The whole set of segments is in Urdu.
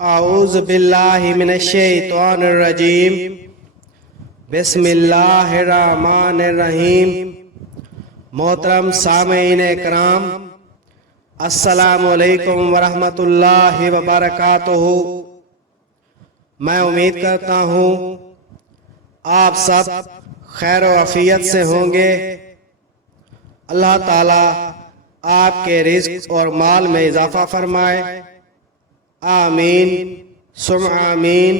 اعوذ باللہ من الشیطان الرجیم بسم اللہ الرحمن الرحیم۔ محترم سامعین کرام، السلام علیکم ورحمۃ اللہ وبرکاتہ۔ میں امید کرتا ہوں آپ سب خیر و عافیت سے ہوں گے۔ اللہ تعالیٰ آپ کے رزق اور مال میں اضافہ فرمائے، آمین ثم آمین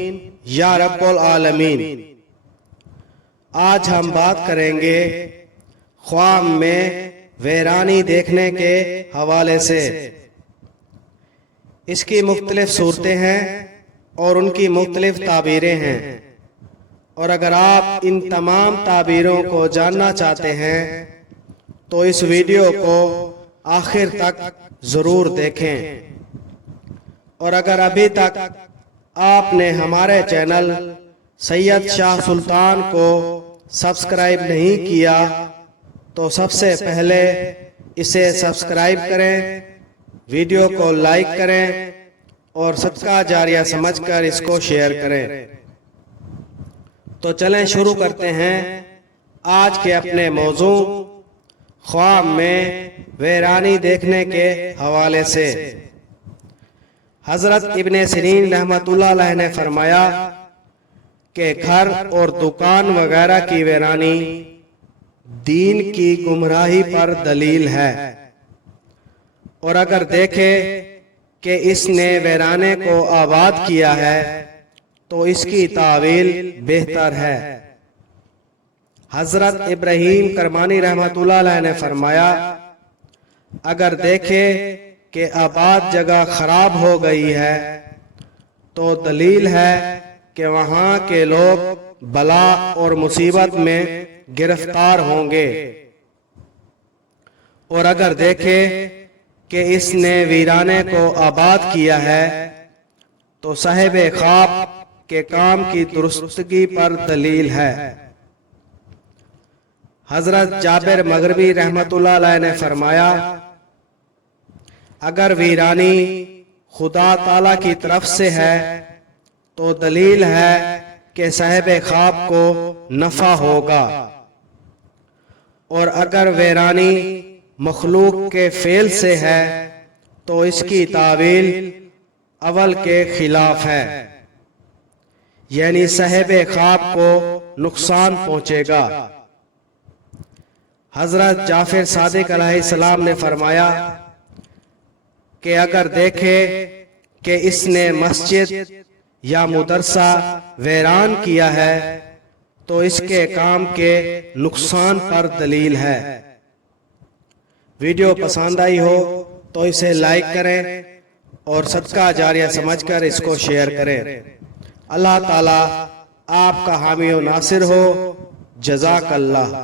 یا رب العالمین۔ آج ہم بات کریں گے خواب میں ویرانی دیکھنے کے حوالے سے۔ اس کی مختلف صورتیں ہیں اور ان کی مختلف تعبیریں ہیں، اور اگر آپ ان تمام تعبیروں کو جاننا چاہتے ہیں تو اس ویڈیو کو آخر تک ضرور دیکھیں۔ اور اگر ابھی تک آپ نے ہمارے چینل سید شاہ سلطان کو سبسکرائب نہیں کیا تو سب سے پہلے اسے سبسکرائب کریں، ویڈیو کو لائک کریں اور صدقہ جاریہ سمجھ کر اس کو شیئر کریں۔ تو چلیں شروع کرتے ہیں آج کے اپنے موضوع خواب میں ویرانی دیکھنے کے حوالے سے۔ حضرت ابن سیرین رحمۃ اللہ علیہ نے فرمایا کہ گھر اور دکان وغیرہ کی ویرانی دین کی گمراہی پر دلیل ہے، اور اگر دیکھے کہ اس نے ویرانے کو آباد کیا ہے تو اس کی تعویل بہتر ہے۔ حضرت ابراہیم کرمانی رحمۃ اللہ علیہ نے فرمایا اگر دیکھے کہ آباد جگہ خراب ہو گئی ہے تو دلیل ہے کہ وہاں کے لوگ بلا اور مصیبت میں گرفتار ہوں گے، اور اگر دیکھے کہ اس نے ویرانے کو آباد کیا ہے تو صاحب خواب کے کام کی درستگی پر دلیل ہے۔ حضرت جابر مغربی رحمۃ اللہ علیہ نے فرمایا اگر ویرانی خدا تعالی کی طرف سے ہے تو دلیل ہے کہ صاحب خواب کو نفع ہوگا، اور اگر ویرانی مخلوق کے فعل سے ہے تو اس کی تعویل اول کے خلاف ہے، یعنی صاحب خواب کو نقصان پہنچے گا۔ حضرت جعفر صادق علیہ السلام نے فرمایا کہ اگر دیکھے کہ اس نے مسجد یا مدرسہ ویران کیا ہے تو اس کے کام کے نقصان پر دلیل ہے۔ ویڈیو پسند آئی ہو تو اسے لائک کریں اور صدقہ جاریہ سمجھ کر اس کو شیئر کریں۔ اللہ تعالیٰ آپ کا حامی و ناصر ہو۔ جزاک اللہ۔